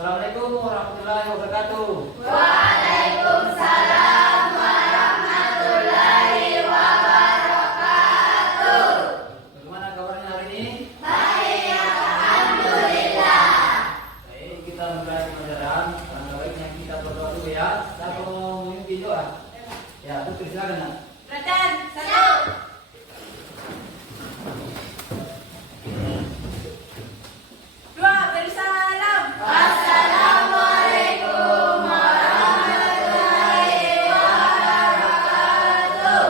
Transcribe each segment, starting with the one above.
Assalamualaikum warahmatullahi wabarakatuh. Waalaikumsalam warahmatullahi wabarakatuh. Bagaimana kabarnya hari ini? Baik, alhamdulillah. Baik, kita mulai pelajaran. Alangkah baiknya kita berdoa dulu ya. Siapa mau memimpin doa? Ya, betul, silakan. Perhatian, satu. Dua, bersalam. Assalamualaikum warahmatullahi wabarakatuh.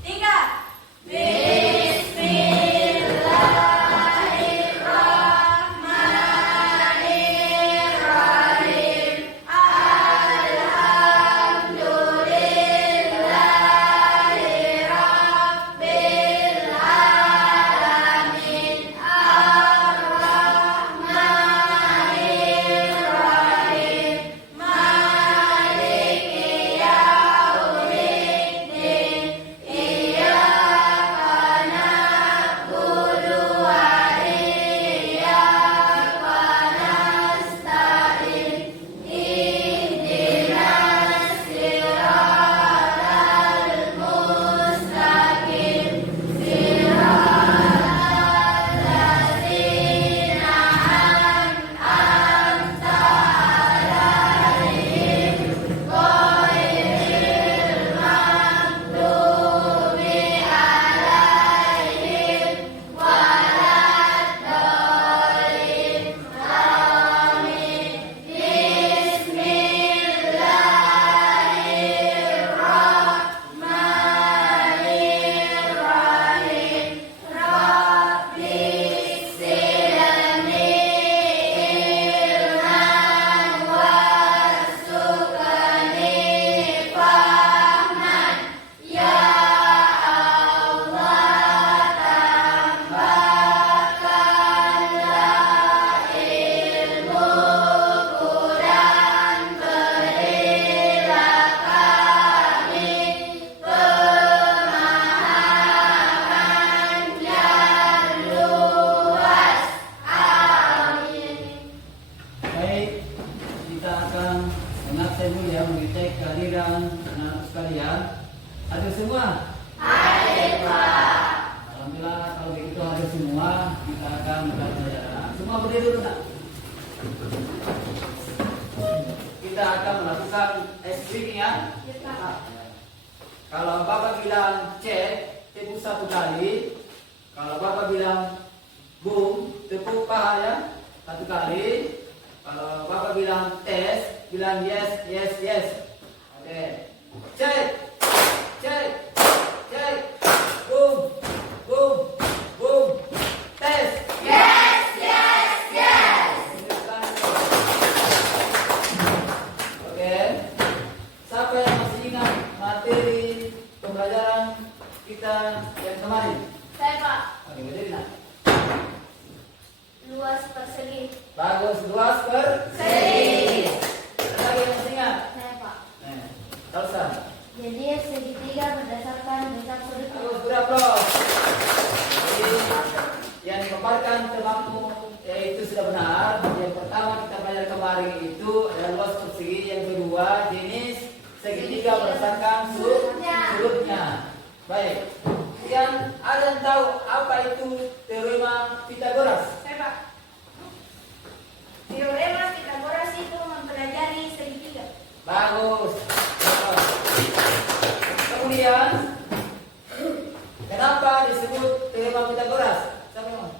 Tiga. Bismillahirrahmanirrahim. Alhamdulillahi rabbil alamin. Ar-Rahmanir-Rahim. Maliki yaumiddin. Iyyaka na'budu wa iyyaka nasta'in. Ihdinas siratal mustaqim. Siratal ladzina an'amta 'alaihim ghairil maghdubi 'alaihim waladdallin. Amin. Bismillahirrahmanirrahim. Rabbi silni ilman warzuqni fahman. Ya Allah, tambahkanlah ilmu Quran, berilah kami pemahaman yang luas. Amin. Baik, kita akan mengabsen dulu ya, mengecek kehadiran anak sekalian. Hadir semua? Hadir, Pak. Alhamdulillah, kalau begitu hadir semua, kita akan mulai pelajaran. Semua berdiri dulu, nak. Kita akan melakukan speaking ya. Kalau Bapak bilang cek, tepuk satu kali. Kalau Bapak bilang boom, tepuk paha ya, satu kali. Kalau Bapak bilang tes, bilang yes, yes, yes. Oke. Cek, cek, cek. Boom, boom, boom. Tes. Yes, yes, yes. Oke. Siapa yang masih ingat materi pembelajaran kita yang kemarin? Saya, Pak. Oke, berdiri nak. Luas persegi. Bagus, luas Segi. Ada lagi yang masih ingat? Saya, Pak. Tarzan. Jadi segitiga berdasarkan besar sudut. Bagus, beraplos. Jadi yang dipaparkan temamu itu sudah benar. Yang pertama kita belajar kemarin itu adalah luas persegi. Yang kedua jenis segitiga berdasarkan sudutnya. Baik. Yang ada yang tahu apa itu teorema Pythagoras? Saya, Pak. Teorema Pythagoras itu mempelajari segitiga. Bagus. Kemudian kenapa disebut teorema Pythagoras? Siapa yang mau?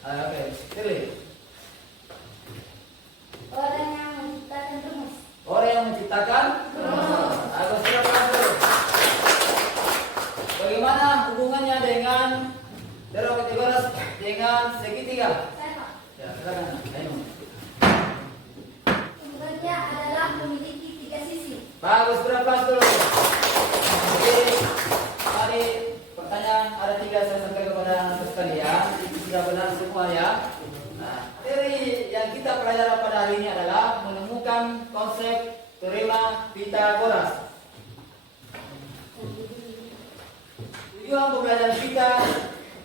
Oke, pilih. Orang yang menciptakan rumus. Orang yang menciptakan rumus. Bagus, beraplos. Bagaimana hubungannya dengan teorema Pythagoras dengan segitiga? Saya, Pak. Ya, silakan. Ayo. Sumbernya adalah memiliki tiga sisi. Bagus, beraplos dulu. Jadi, mari pertanyaan ada tiga saya sampaikan kepada anak sekalian. Itu sudah benar semua ya. Nah, teori yang kita pelajari pada hari ini adalah menemukan konsep teorema Pythagoras. Tujuan pembelajaran kita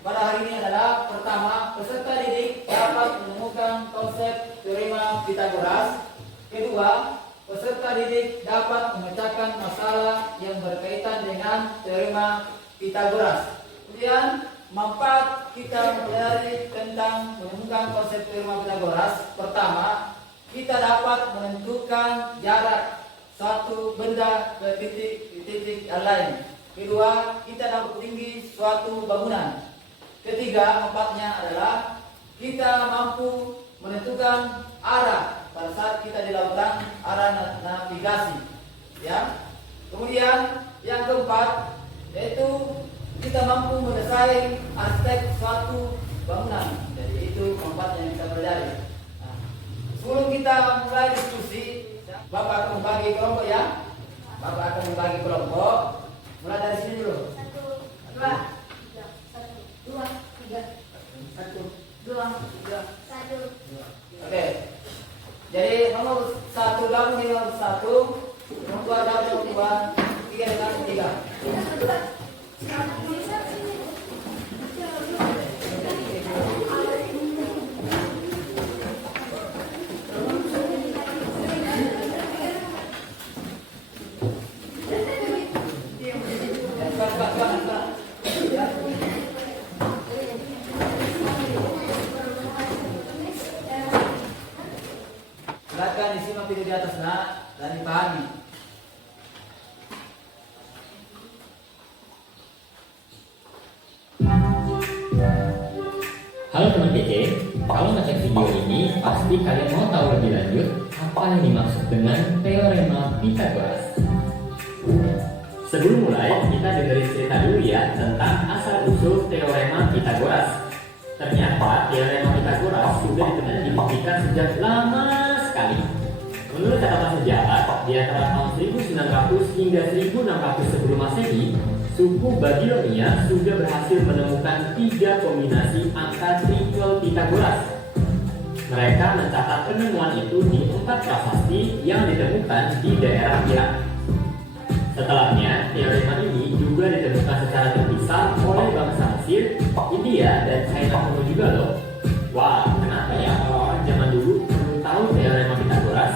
pada hari ini adalah pertama, peserta didik dapat menemukan konsep teorema Pitagoras. Kedua, peserta didik dapat memecahkan masalah yang berkaitan dengan teorema Pitagoras. Kemudian, manfaat kita mempelajari tentang menemukan konsep teorema Pitagoras. Pertama, kita dapat menentukan jarak suatu benda ke titik yang lain. Kedua, kita dapat tinggi suatu bangunan. Ketiga, manfaatnya adalah kita mampu menentukan arah pada saat kita dilakukan arah navigasi. Ya. Kemudian yang keempat yaitu kita mampu mendesain aspek suatu bangunan. Jadi itu manfaat yang kita pelajari. Nah, sebelum kita mulai diskusi, Bapak akan membagi kelompok ya. Bapak akan membagi kelompok. Mulai dari sini dulu. 1, 2, 3, 1, 2, 3, 1, 2, 3, 1. Oke. Jadi nomor 1 gabung dengan nomor 1, nomor 2 gabung dengan 2, 3 dengan 3. Silakan disimak video di atas dan dipahami. Halo teman PC, kalau ngecek video ini pasti kalian mau tahu lebih lanjut apa yang dimaksud dengan teorema Pitagoras. Sebelum mulai, kita dengerin cerita dulu ya tentang asal-usul teorema Pitagoras. Ternyata teorema Pitagoras sudah dibuktikan sejak lama sekali. Menurut catatan sejarah, di antara tahun 1900 hingga 1600 sebelum Masehi, suku Babilonia sudah berhasil menemukan 3 kombinasi angka triple Pitagoras. Mereka mencatat penemuan itu di 4 prasasti yang ditemukan di daerah Irak. Setelahnya, teorema ini juga ditemukan secara terpisah oleh bangsa Mesir, India, dan China kuno juga loh. Wah, kenapa ya orang-orang zaman dulu perlu tahu teorema Pitagoras?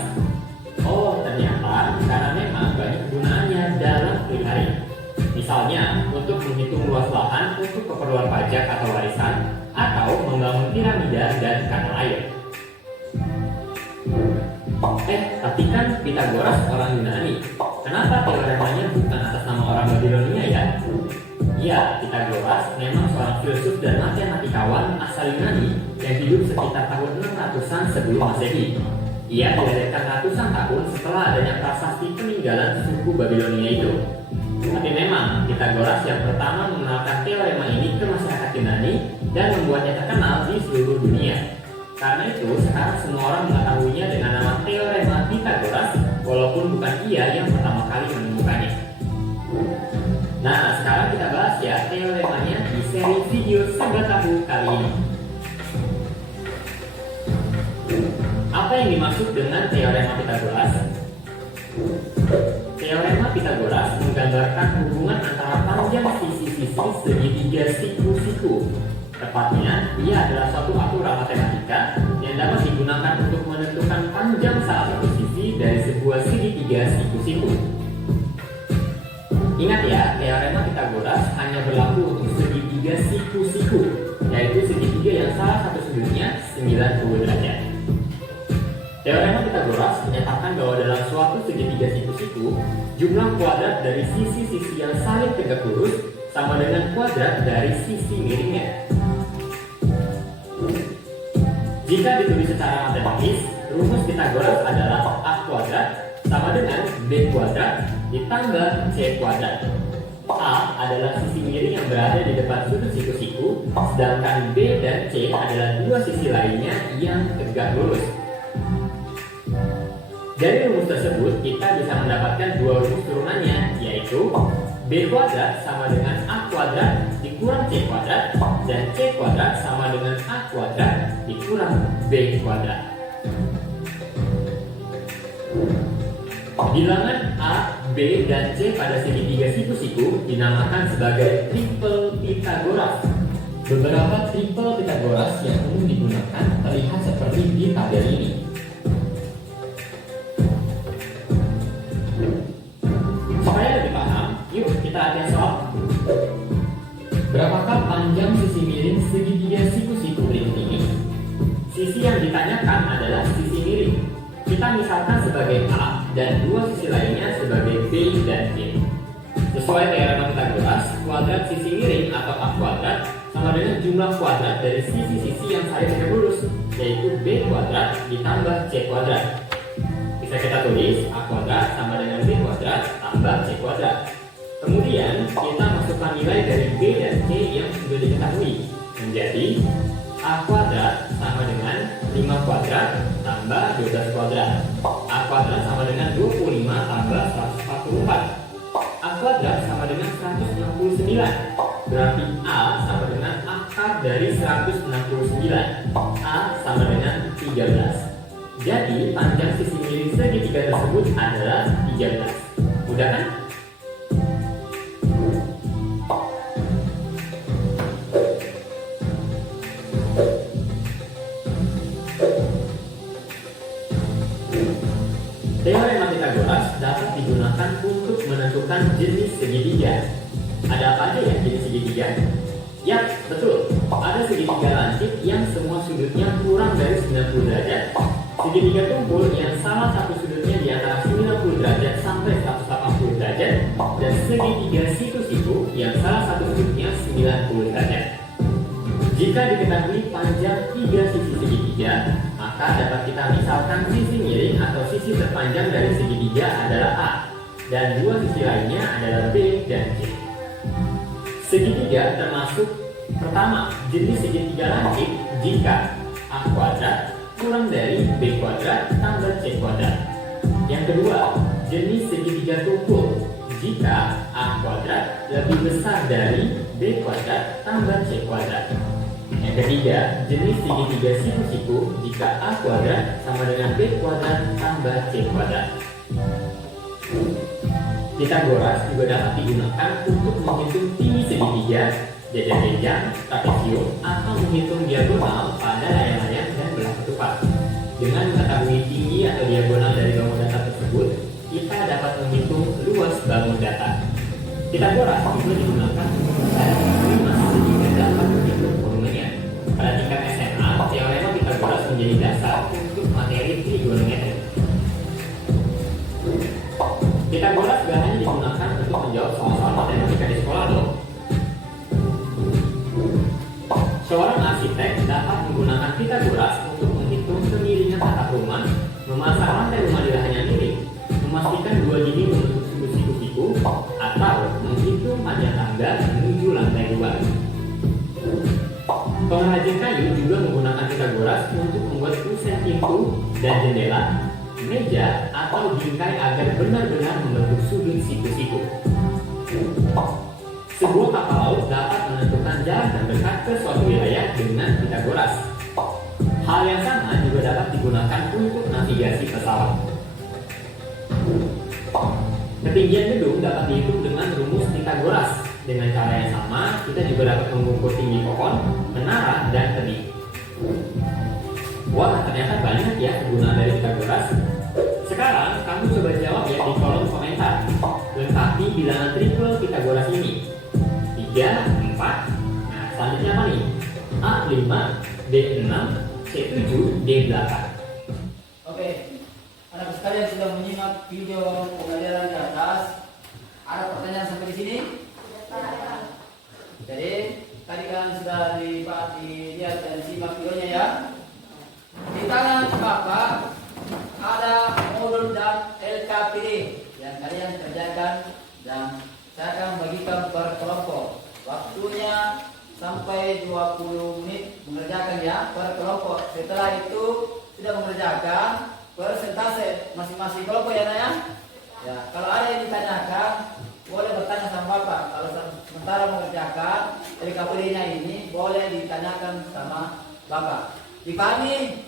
Oh, ternyata karena memang banyak kegunaannya dalam hari-hari. Misalnya, untuk menghitung luas lahan untuk keperluan pajak atau warisan, atau membangun piramida dan kanal air. Tapi kan Pitagoras orang Yunani. Kenapa teoremanya bukan atas nama orang Babilonia ya? Ya, Pitagoras memang seorang filsuf dan matematikawan asal Yunani yang hidup sekitar tahun 600-an sebelum Masehi. Ia dilahirkan ratusan tahun setelah adanya prasasti peninggalan suku Babilonia itu. Tapi memang Pitagoras yang pertama mengenalkan teorema ini ke masyarakat Yunani dan membuatnya terkenal di seluruh dunia. Karena itu, sekarang semua orang mengetahuinya dengan nama teorema Pitagoras, walaupun bukan ia yang pertama kali menemukannya. Nah, sekarang kita bahas ya teoremanya di seri video Serba Tahu kali ini. Apa yang dimaksud dengan teorema Pitagoras? Teorema Pitagoras menggambarkan hubungan antara panjang sisi-sisi segitiga siku-siku. Tepatnya, ia adalah suatu aturan matematika yang dapat digunakan untuk menentukan panjang salah satu sisi dari sebuah segitiga siku-siku. Ingat ya, teorema Pitagoras hanya berlaku untuk segitiga siku-siku, yaitu segitiga yang salah satu sudutnya 90 derajat. Teorema Pitagoras menyatakan bahwa dalam suatu segitiga siku-siku, jumlah kuadrat dari sisi-sisi yang saling tegak lurus sama dengan kuadrat dari sisi miringnya. Jika ditulis secara matematis, rumus Pitagoras adalah A kuadrat sama dengan B kuadrat ditambah C kuadrat. A adalah sisi miring yang berada di depan sudut siku-siku, sedangkan B dan C adalah dua sisi lainnya yang tegak lurus. Dari rumus tersebut, kita bisa mendapatkan dua rumus turunannya, yaitu B kuadrat sama dengan A kuadrat dikurang C kuadrat, dan C kuadrat sama dengan A kuadrat dikurang B kuadrat. Bilangan A, B, dan C pada segitiga siku-siku dinamakan sebagai triple Pitagoras. Beberapa triple Pitagoras yang umum digunakan terlihat seperti di tabel ini. Sisi yang ditanyakan adalah sisi miring. Kita misalkan sebagai A dan dua sisi lainnya sebagai B dan C. Sesuai teorema Pythagoras, kuadrat sisi miring atau A kuadrat sama dengan jumlah kuadrat dari sisi-sisi yang saling tegak lurus, yaitu B kuadrat ditambah C kuadrat. Bisa kita tulis A kuadrat sama dengan B kuadrat tambah C kuadrat. Kemudian kita masukkan nilai dari B dan C yang sudah diketahui menjadi A kuadrat sama dengan 5 kuadrat tambah 12 kuadrat. A kuadrat sama dengan 25 tambah 144. A kuadrat sama dengan 169. Berarti A sama dengan akar dari 169. A sama dengan 13. Jadi panjang sisi miring segitiga tersebut adalah 13. Mudah kan? Teorema Pythagoras dapat digunakan untuk menentukan jenis segitiga. Ada apa aja ya jenis segitiga? Ya, betul. Ada segitiga lancip yang semua sudutnya kurang dari 90 derajat. Segitiga tumpul yang salah satu sudutnya di antara 90 derajat sampai 180 derajat. Dan segitiga siku-siku yang salah satu sudutnya 90 derajat. Jika diketahui panjang tiga sisi segitiga, maka dapat kita misalkan sisi miring atau sisi terpanjang dari segitiga adalah A, dan dua sisi lainnya adalah B dan C. Segitiga termasuk pertama, jenis segitiga lancip jika A kuadrat kurang dari B kuadrat tambah C kuadrat. Yang kedua, jenis segitiga tumpul jika A kuadrat lebih besar dari B kuadrat tambah C kuadrat. Yang ketiga, jenis segitiga siku-siku jika A kuadrat sama dengan B kuadrat tambah C kuadrat. Pythagoras juga dapat digunakan untuk menghitung tinggi segitiga, jajak-jajak, trapesium, atau menghitung diagonal pada layang-layang dan belah ketupat. Dengan mengetahui tinggi atau diagonal dari bangun datar tersebut, kita dapat menghitung luas bangun datar. Pythagoras juga digunakan untuk mencari luas segitiga dapat menghitung volumenya. Pada tingkat SMA, teorema Pythagoras menjadi dasar untuk materi trigonometri. Pythagoras gak hanya digunakan untuk menjawab soal-soal matematika di sekolah loh. Seorang arsitek dapat menggunakan Pythagoras untuk menghitung kemiringan atap rumah, memasang lantai rumah di lahan yang miring, memastikan dua dinding membentuk sudut siku-siku, atau menghitung panjang tangga menuju lantai 2. Pengrajin kayu juga menggunakan Pythagoras untuk membuat kusen pintu dan jendela, meja, atau bingkai agar benar-benar membentuk sudut siku-siku. Sebuah kapal laut dapat menentukan jalan terdekat ke suatu wilayah dengan Pythagoras. Hal yang sama juga dapat digunakan untuk navigasi pesawat. Ketinggian gedung dapat dihitung dengan rumus Pythagoras. Dengan cara yang sama, kita juga dapat mengukur tinggi pohon, menara, dan tebing. Wah, ternyata banyak ya kegunaan dari Pythagoras. Sekarang, kamu coba jawab ya di kolom komentar. Lengkapi bilangan triple Pythagoras ini. 3, 4. Nah, selanjutnya apa nih? A5, B6, C7, D8. Oke, anak sekalian sudah menyimak video pembelajaran di atas. Ada pertanyaan sampai di sini? Jadi, tadi kan sudah dilihat dan simak videonya ya. Di tangan Bapak ada modul dan LKPD yang kalian kerjakan dan saya akan bagikan per kelompok. Waktunya sampai 20 menit mengerjakan ya per kelompok. Setelah itu sudah mengerjakan persentase masing-masing kelompok ya Naya. Ya, kalau ada yang ditanyakan boleh bertanya sama Bapak. Kalau sementara mengerjakan LKPD-nya ini boleh ditanyakan sama Bapak. Dipahami?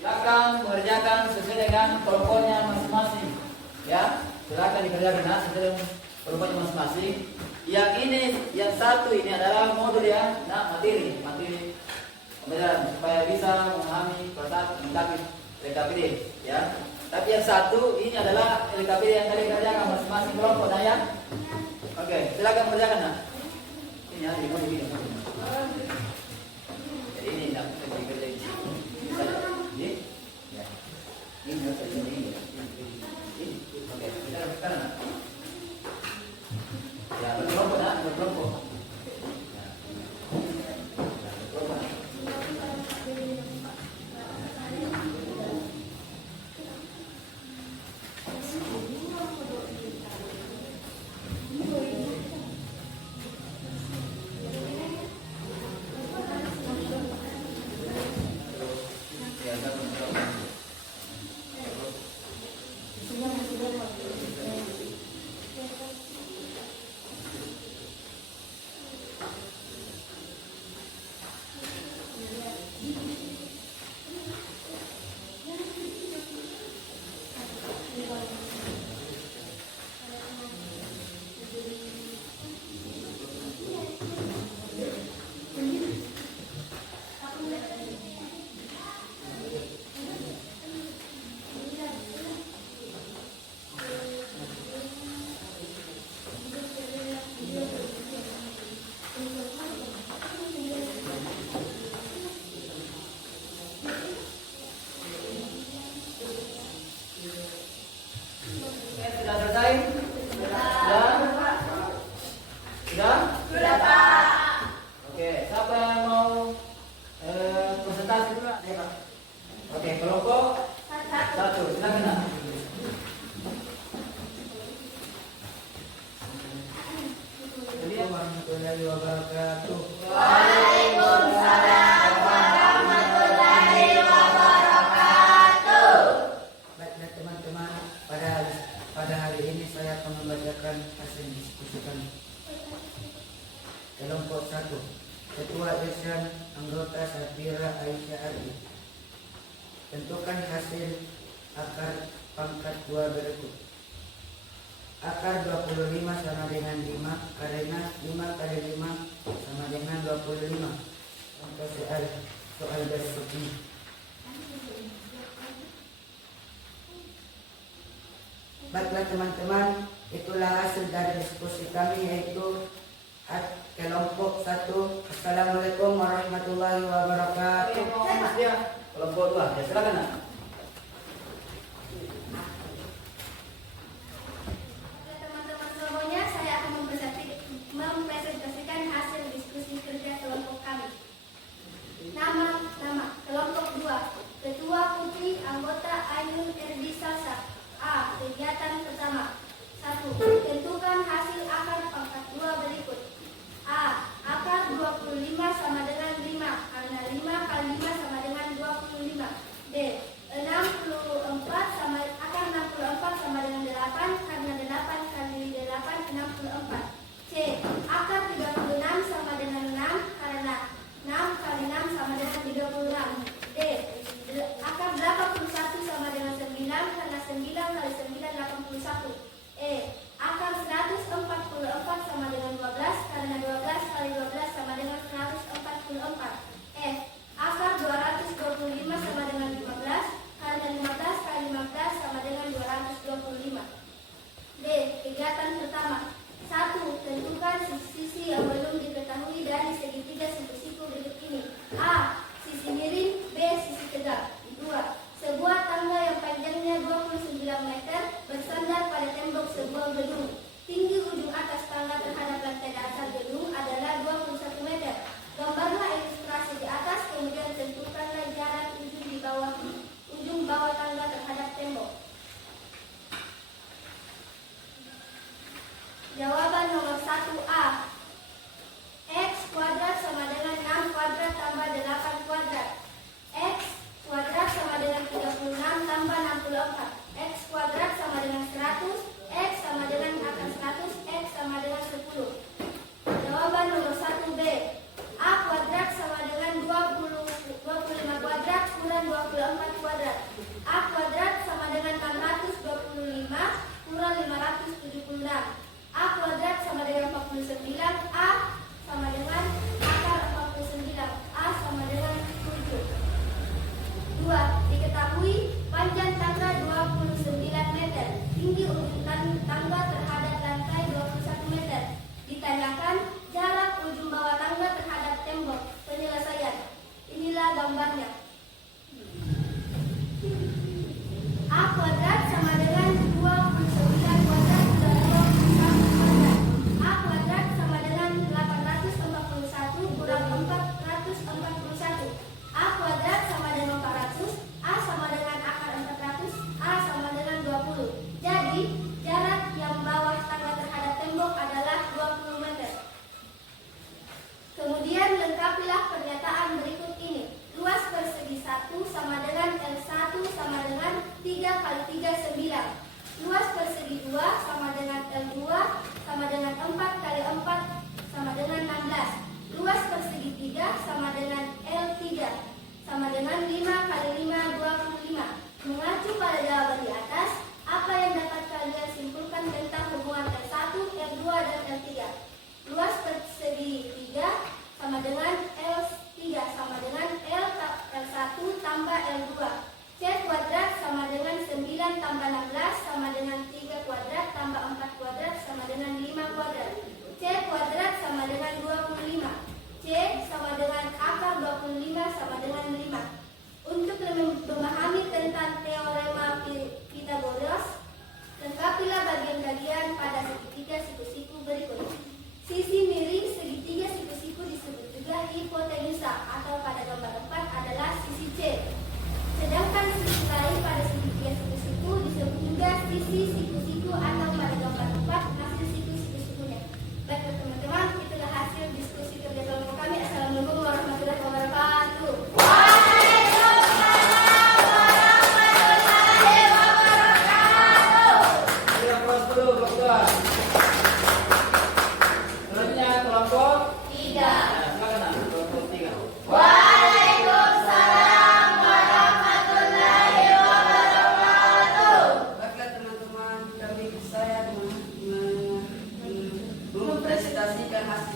Silakan mengerjakan sesuai dengan kelompoknya masing-masing. Ya, silakan dikerjakan sesuai dengan kelompoknya masing-masing. Yang ini, yang satu ini adalah modul ya, nah materi pembelajaran supaya bisa memahami perasaan mendaki LKPD ya. Tapi yang satu ini adalah LKPD yang tadi kerjakan masing-masing kelompok nah ya. Oke, silakan mengerjakan nah. Ini ya, ini. Jadi ini tidak bisa dikerjain. Ini, ya. Ini harus ini. Oke, kita lakukan nah. Ya, berkelompok nah, berkelompok. warahmatullahi wabarakatuh. Waalaikumsalam warahmatullahi wabarakatuh. Baiklah teman-teman, pada hari ini saya akan membacakan hasil diskusi kami. Kelompok 1, Ketua Irsyad, anggota Safira Aisyah Ardi. Tentukan hasil akar pangkat 2 berikut. Akar 25 sama dengan 5 karena 5 kali 5 sama dengan 25. Contoh soal berikut ini. Baiklah teman-teman, itulah hasil dari diskusi kami, yaitu kelompok 1. Assalamualaikum warahmatullahi wabarakatuh. Kelompok 2, ya silakan nak. Teman-teman semuanya, saya akan mempresentasikan hasil diskusi kerja kelompok kami. Nama kelompok 2, Ketua Putri, anggota Ainun Erdi Salsa. A. Kegiatan pertama. 1. Tentukan hasil akar pangkat 2 berikut. A. Akar 25 sama dengan 5 karena 5 kali 5 sama dengan 25. B.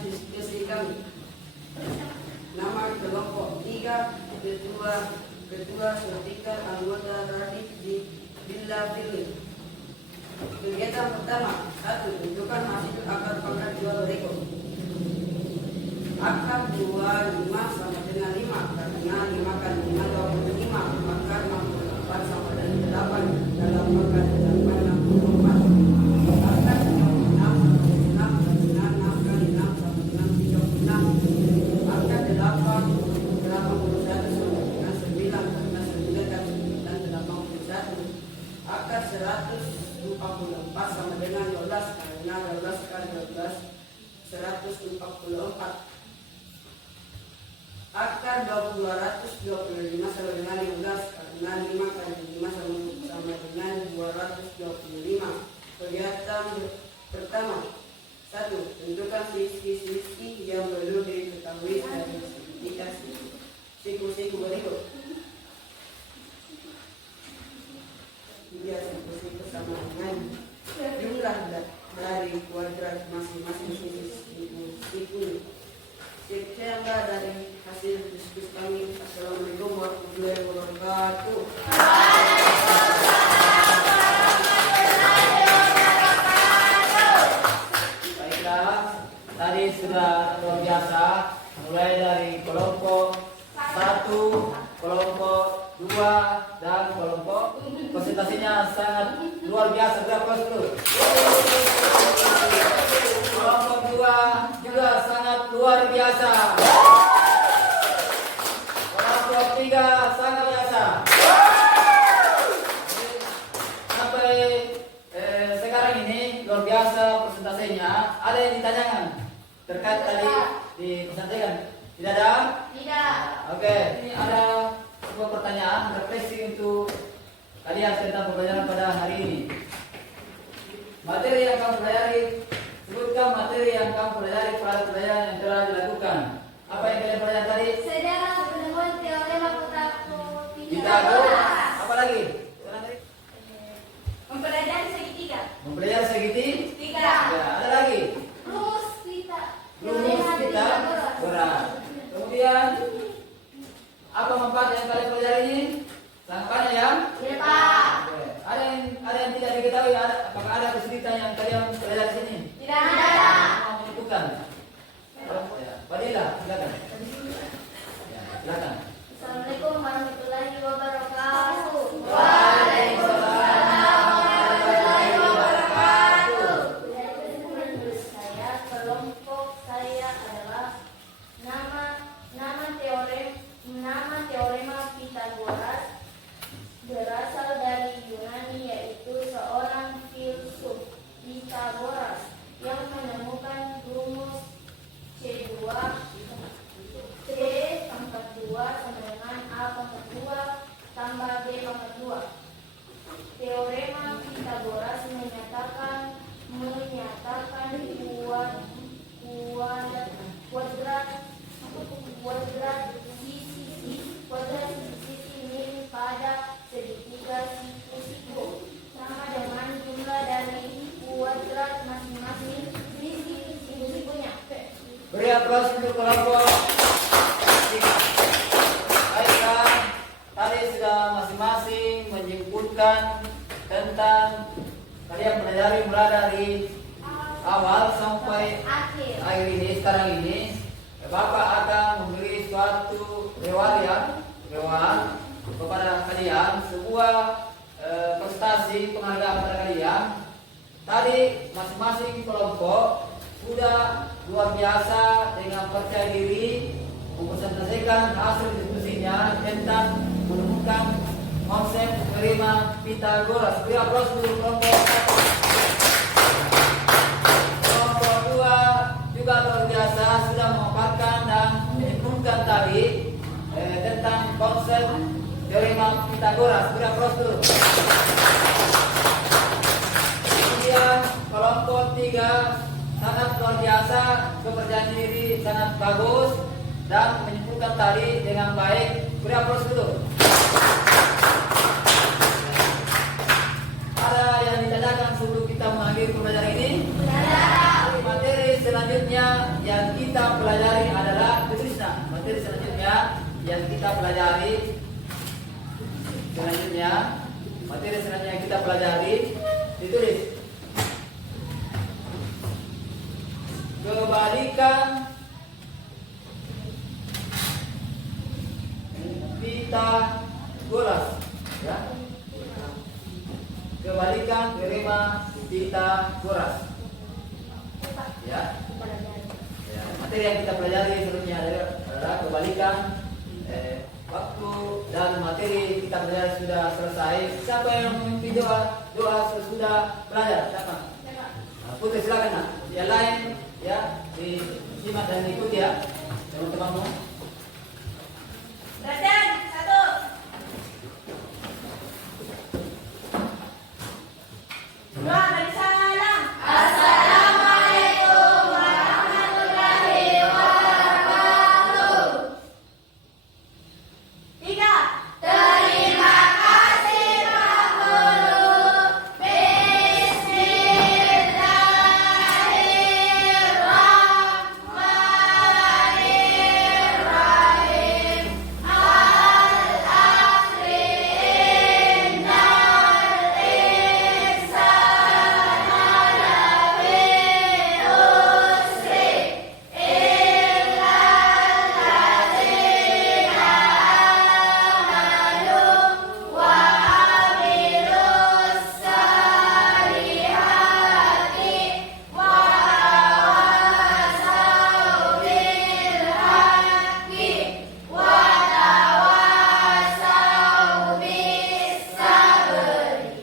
diskusi kami. Nama kelompok 3, ketua vertikal anggota Radif di Bila Pilih. Kegiatan pertama, 1. Tentukan hasil akar pangkat 2 berikut. Akar 25 sama dengan 5, karena 5 kali 5 25, akar 64 sama dengan 8, dalam pangkat 8 64. Akar 36 sama dengan 6, karena 6 kali 6 sama dengan 36. Akar 81 sama dengan 9, karena 9 kali 9 81. Akar 144 sama dengan 12, karena 12 kali 12 144. Akar 225 sama dengan 15, karena 5 kali 5 sama dengan 225. Kegiatan pertama, 1. Tentukan sisi-sisi yang perlu diketahui dari indikasi siku-siku berikut. Siku-siku sama dengan jumlah dari kuadrat masing-masing siku-siku. Sekianlah dari hasil diskusi kami. Assalamualaikum warahmatullahi wabarakatuh. Baiklah, tadi sudah luar biasa, mulai dari kelompok 1, kelompok 2, dan kelompok presentasinya sangat luar biasa. Berapa itu? Kelompok 2 juga sangat luar biasa. Kelompok 3 sangat biasa. Sampai sekarang ini luar biasa presentasinya. Ada yang ditanyakan terkait tadi dipresentasikan? Tidak ada? Tidak. Oke, ini ada sebuah pertanyaan refleksi untuk kalian tentang pembelajaran pada hari ini. Materi yang kamu pelajari, sebutkan materi yang kamu pelajari pada pelajaran yang telah dilakukan. Apa yang kalian pelajari tadi? Sejarah penemuan teorema Pythagoras. Apa lagi? Mempelajari segitiga. Mempelajari segitiga. Tiga. Ya, ada lagi? Rumus kita. Rumus Pythagoras. Kemudian apa manfaat yang kalian pelajari ini? Sangat banyak ya? Iya, Pak. Oke. Ada yang tidak diketahui? Apakah ada kesulitan yang kalian pelajari di sini? Tidak ada. Mau menentukan? Ya. Fadilah, silakan. Ya, silakan. Assalamualaikum warahmatullahi wabarakatuh. Waalaikumsalam warahmatullahi wabarakatuh. Saya kelompok saya adalah nama teorema Pythagoras berasal dari Yunani, yaitu seorang filsuf Pythagoras yang menemukan rumus C2 T pangkat 2 sama dengan A pangkat 2 tambah B pangkat 2. Teorema Pythagoras menyatakan sisi miring pada segitiga siku-siku sama dengan jumlah dari kuadrat masing-masing sisi siku-sikunya. Beri aplaus untuk kelompok 3. Baiklah, tadi sudah masing-masing menyimpulkan tentang kalian pelajari mulai dari awal sampai akhir ini. Sekarang ini Bapak akan memberi suatu reward kepada kalian, sebuah prestasi penghargaan kepada kalian. Tadi masing-masing kelompok sudah luar biasa dengan percaya diri mempresentasikan hasil diskusinya tentang menemukan konsep teorema Pythagoras. Beri aplaus untuk kelompok 1. Kelompok 2 juga luar biasa sudah memaparkan dan menyebutkan tadi tentang konsep teorema Pythagoras. Beri aplaus dulu. Kemudian kelompok 3 sangat luar biasa, kepercayaan diri sangat bagus dan menyimpulkan tadi dengan baik. Beri aplaus dulu. Ada yang ditanyakan sebelum kita mengakhiri pembelajaran ini? Materi selanjutnya yang kita pelajari adalah tulisnya. Materi selanjutnya yang kita pelajari yang kita pelajari ditulis. Kebalikan Pitagoras, ya. Kebalikan teorema Pitagoras, ya. Ya, materi yang kita pelajari sebelumnya adalah kebalikan waktu dan materi kita pelajari sudah selesai. Siapa yang memimpin doa sudah belajar? Siapa? Putri silakan. Yang lain ya disimak dan ikuti ya teman-temanmu.